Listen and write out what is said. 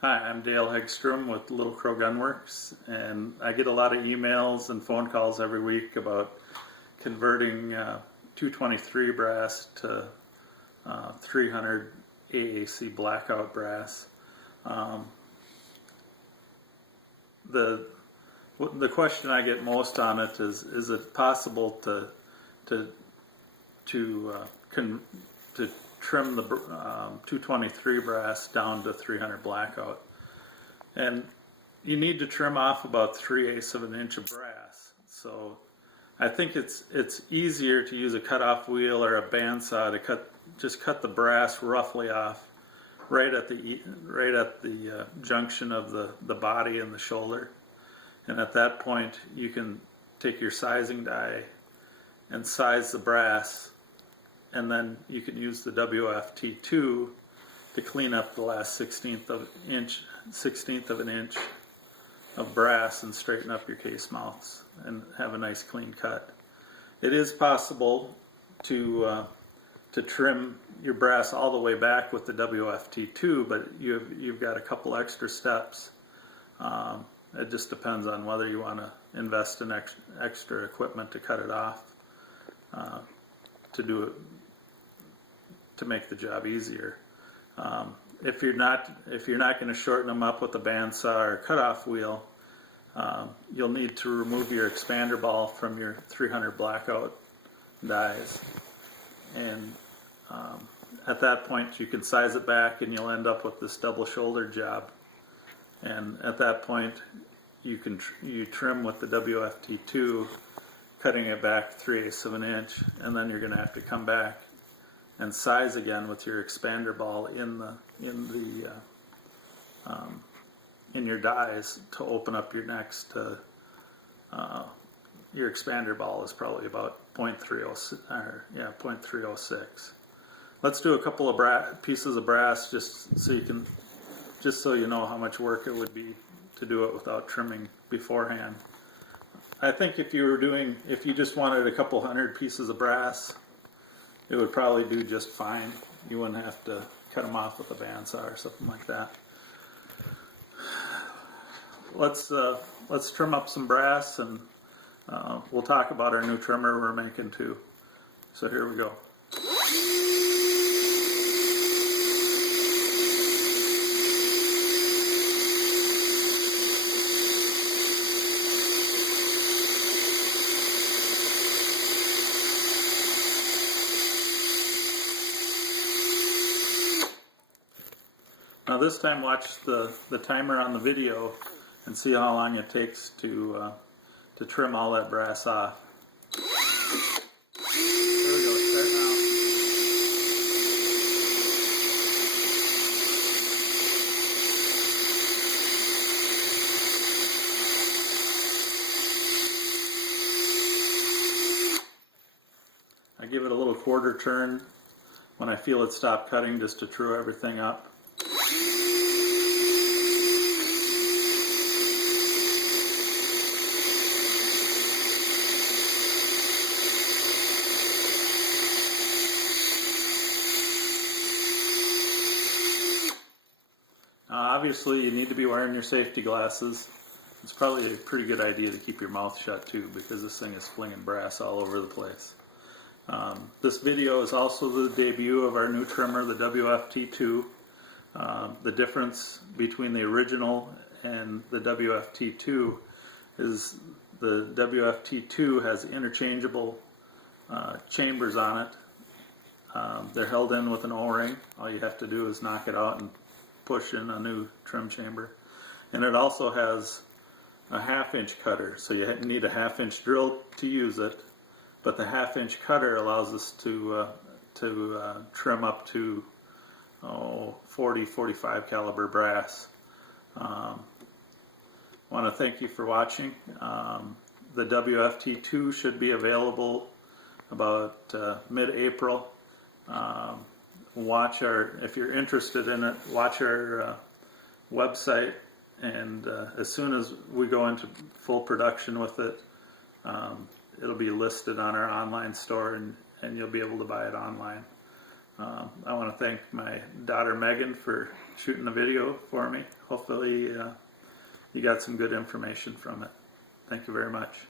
Hi, I'm Dale Hegstrom with Little Crow Gunworks, and I get a lot of emails and phone calls every week about converting 223 brass to 300 AAC Blackout brass. Um, the the question I get most on it is it possible to to trim the 223 brass down to 300 Blackout? And you need to trim off about 3/8 of an inch of brass. So I think it's easier to use a cutoff wheel or a bandsaw to cut the brass roughly off right at the junction of the body and the shoulder. And at that point, you can take your sizing die and size the brass, and then you can use the WFT2 to clean up the last 16th of an inch of brass and straighten up your case mouths and have a nice clean cut. It is possible to trim your brass all the way back with the WFT2, but you've got a couple extra steps. It just depends on whether you want to invest in extra equipment to cut it off, to do it, to make the job easier. If you're not going to shorten them up with a bandsaw or cutoff wheel, you'll need to remove your expander ball from your 300 Blackout dies, and at that point you can size it back, and you'll end up with this double shoulder job. And at that point, you trim with the WFT2, cutting it back 3/8 of an inch, and then you're going to have to come back and size again with your expander ball in your dies to open up your next. Your expander ball is probably about 0.306. Let's do a couple of pieces of brass just so you know how much work it would be to do it without trimming beforehand. I think if you just wanted a couple hundred pieces of brass, it would probably do just fine. You wouldn't have to cut them off with a bandsaw or something like that. Let's trim up some brass, and we'll talk about our new trimmer we're making too. So here we go. Now this time watch the timer on the video and see how long it takes to trim all that brass off. There we go, start now. I give it a little quarter turn when I feel it stop cutting, just to true everything up. Obviously, you need to be wearing your safety glasses. It's probably a pretty good idea to keep your mouth shut too, because this thing is flinging brass all over the place. This video is also the debut of our new trimmer, the WFT2. The difference between the original and the WFT2 is the WFT2 has interchangeable chambers on it. They're held in with an O-ring. All you have to do is knock it out and push in a new trim chamber. And it also has a 1/2 inch cutter, so you need a 1/2 inch drill to use it, but the 1/2 inch cutter allows us to trim up to 40-45 caliber brass. I want to thank you for watching. The WFT2 should be available about mid-April. If you're interested in it, watch our website, and as soon as we go into full production with it, it'll be listed on our online store, and you'll be able to buy it online. I want to thank my daughter Megan for shooting the video for me. Hopefully you got some good information from it. Thank you very much.